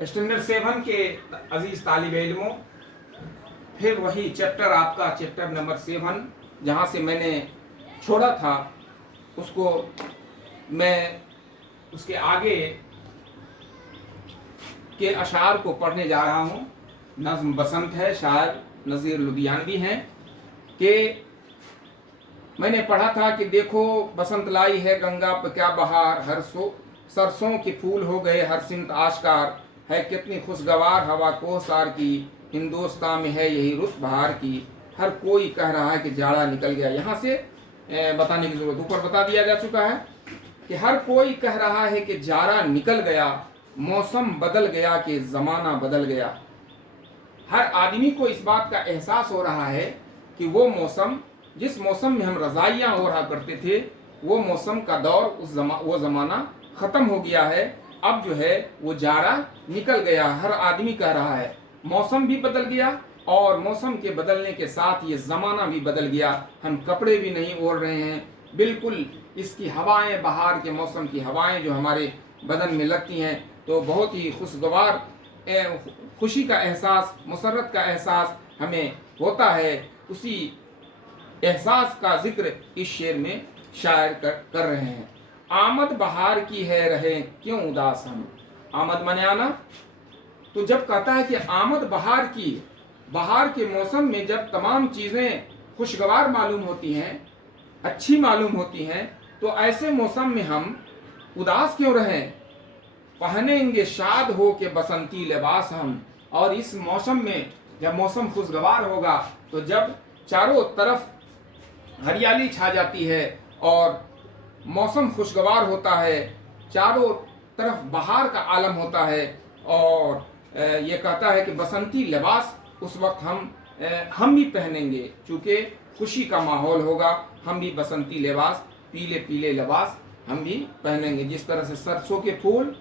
Standard 7 के अजीज तालिब इल्मों, फिर वही चैप्टर आपका चैप्टर नंबर 7 जहाँ से मैंने छोड़ा था उसको मैं उसके आगे के अशार को पढ़ने जा रहा हूँ। नज़्म बसंत है, शायर नज़ीर लुधियानवी हैं। कि मैंने पढ़ा था कि देखो बसंत लाई है गंगा पे क्या बहार, हर सरसों के फूल हो गए हर सिमत आश्कार, है कितनी खुशगवार हवा कोसार की, हिंदुस्तान में है यही रुत बहार की, हर कोई कह रहा है कि जाड़ा निकल गया। यहाँ से बताने की जरूरत, ऊपर बता दिया जा चुका है कि हर कोई कह रहा है कि जाड़ा निकल गया, मौसम बदल गया कि ज़माना बदल गया। हर आदमी को इस बात का एहसास हो रहा है कि वो मौसम, जिस मौसम में हम रज़ाइयाँ ओढ़ा करते थे, वो मौसम का दौर, वो ज़माना ख़त्म हो गया है। अब जो है वो जाड़ा निकल गया। हर आदमी कह रहा है, मौसम भी बदल गया और मौसम के बदलने के साथ ये ज़माना भी बदल गया। हम कपड़े भी नहीं ओढ़ रहे हैं, बिल्कुल इसकी हवाएं, बहार के मौसम की हवाएं जो हमारे बदन में लगती हैं तो बहुत ही खुशगवार, खुशी का एहसास, मसरत का एहसास हमें होता है। उसी एहसास का जिक्र इस शेर में शायर कर रहे हैं। आमद बहार की है रहे क्यों उदास हम, आमद माने आना। तो जब कहता है कि आमद बहार की, बहार के मौसम में जब तमाम चीज़ें खुशगवार मालूम होती हैं, अच्छी मालूम होती हैं, तो ऐसे मौसम में हम उदास क्यों रहें। पहनेंगे शाद हो के बसंती लिबास हम, और इस मौसम में जब मौसम खुशगवार होगा तो जब चारों तरफ हरियाली छा जाती है और मौसम खुशगवार होता है, चारों तरफ बहार का आलम होता है, और ये कहता है कि बसंती लिबास उस वक्त हम भी पहनेंगे, चूँकि खुशी का माहौल होगा, हम भी बसंती लिबास, पीले पीले लिबास हम भी पहनेंगे। जिस तरह से सरसों के फूल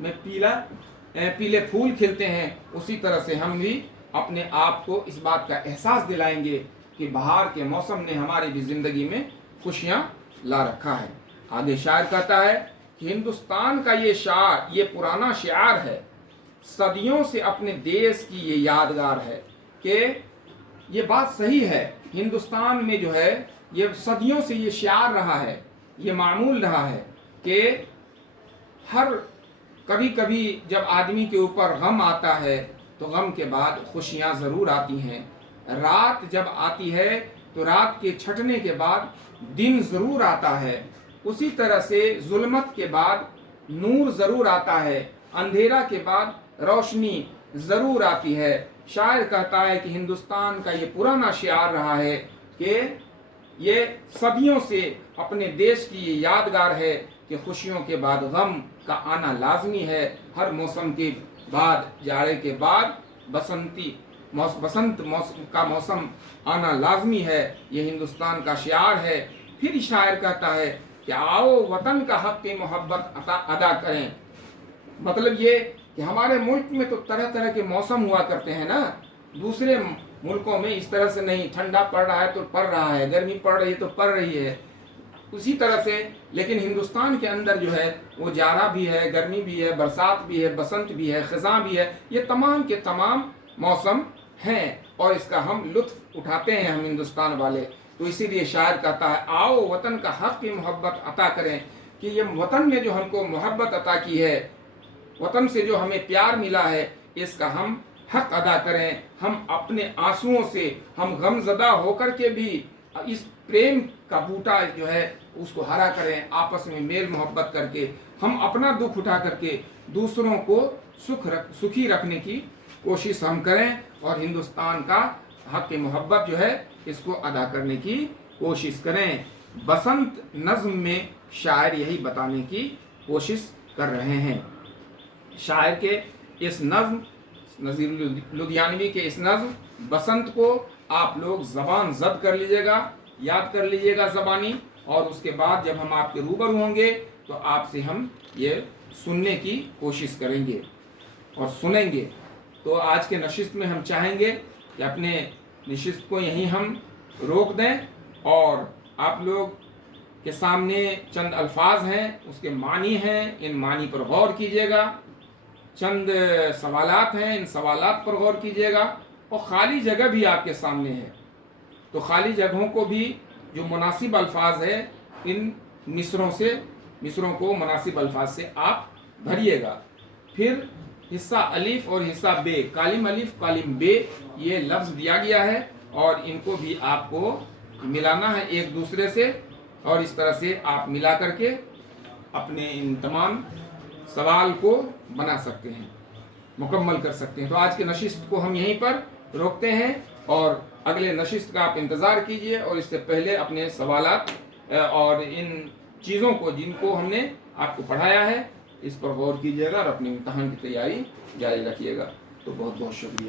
में पीले फूल खिलते हैं, उसी तरह से हम भी अपने आप को इस बात का एहसास दिलाएंगे कि बहार के मौसम ने हमारी भी ज़िंदगी में खुशियाँ ला रखा है। आगे शायर कहता है कि हिंदुस्तान का ये पुराना शिआर है, सदियों से अपने देश की ये यादगार है। कि ये बात सही है, हिंदुस्तान में जो है ये सदियों से ये शिआर रहा है, ये मामूल रहा है कि हर कभी कभी जब आदमी के ऊपर गम आता है तो गम के बाद खुशियाँ ज़रूर आती हैं। रात जब आती है तो रात के छटने के बाद दिन ज़रूर आता है। उसी तरह से जुल्मत के बाद नूर ज़रूर आता है, अंधेरा के बाद रोशनी ज़रूर आती है। शायर कहता है कि हिंदुस्तान का ये पुराना शिआर रहा है कि ये सदियों से अपने देश की ये यादगार है कि खुशियों के बाद गम का आना लाजमी है। हर मौसम के बाद, जाड़े के बाद बसंत का मौसम आना लाजमी है। ये हिंदुस्तान का शिआर है। फिर शायर कहता है कि आओ वतन का हक की मोहब्बत अदा करें। मतलब ये कि हमारे मुल्क में तो तरह तरह के मौसम हुआ करते हैं ना, दूसरे मुल्कों में इस तरह से नहीं, ठंडा पड़ रहा है तो पड़ रहा है, गर्मी पड़ रही है तो पड़ रही है, उसी तरह से। लेकिन हिंदुस्तान के अंदर जो है वो जाड़ा भी है, गर्मी भी है, बरसात भी है, बसंत भी है, ख़ज़ां भी है। ये तमाम के तमाम मौसम हैं और इसका हम लुत्फ़ उठाते हैं हम हिंदुस्तान वाले। तो इसीलिए शायर कहता है आओ वतन का हक़ की मोहब्बत अता करें, कि ये वतन ने जो हमको मोहब्बत अता की है, वतन से जो हमें प्यार मिला है, इसका हम हक अदा करें। हम अपने आंसुओं से हम गमज़दा होकर के भी इस प्रेम का बूटा जो है उसको हरा करें, आपस में मेल मोहब्बत करके हम अपना दुख उठा करके दूसरों को सुखी रखने की कोशिश हम करें, और हिंदुस्तान का हक की मोहब्बत जो है इसको अदा करने की कोशिश करें। बसंत नज़्म में शायर यही बताने की कोशिश कर रहे हैं। शायर के इस नज़्म, नज़ीर लुधियानवी के इस नज़्म बसंत को आप लोग ज़बान ज़द कर लीजिएगा, याद कर लीजिएगा ज़बानी, और उसके बाद जब हम आपके रूबरू होंगे तो आपसे हम ये सुनने की कोशिश करेंगे और सुनेंगे। तो आज के नशिस्त में हम चाहेंगे कि अपने नशिस्त को यहीं हम रोक दें और आप लोग के सामने चंद अल्फाज हैं, उसके मानी हैं, इन मानी पर गौर कीजिएगा। चंद सवालात हैं, इन सवालात पर गौर कीजिएगा। और खाली जगह भी आपके सामने है, तो खाली जगहों को भी जो मुनासिब अल्फाज है इन मिसरों को मुनासिब अल्फाज से आप भरिएगा। फिर हिस्सा अलिफ और हिस्सा बे, कालिम अलिफ कालिम बे, ये लफ्ज़ दिया गया है और इनको भी आपको मिलाना है एक दूसरे से, और इस तरह से आप मिला करके अपने इन तमाम सवाल को बना सकते हैं, मुकम्मल कर सकते हैं। तो आज के नशिस्त को हम यहीं पर रोकते हैं और अगले नशिस्त का आप इंतज़ार कीजिए, और इससे पहले अपने सवालात और इन चीज़ों को जिनको हमने आपको पढ़ाया है इस पर गौर कीजिएगा और अपने इम्तहान की तैयारी जारी रखिएगा। तो बहुत बहुत शुक्रिया।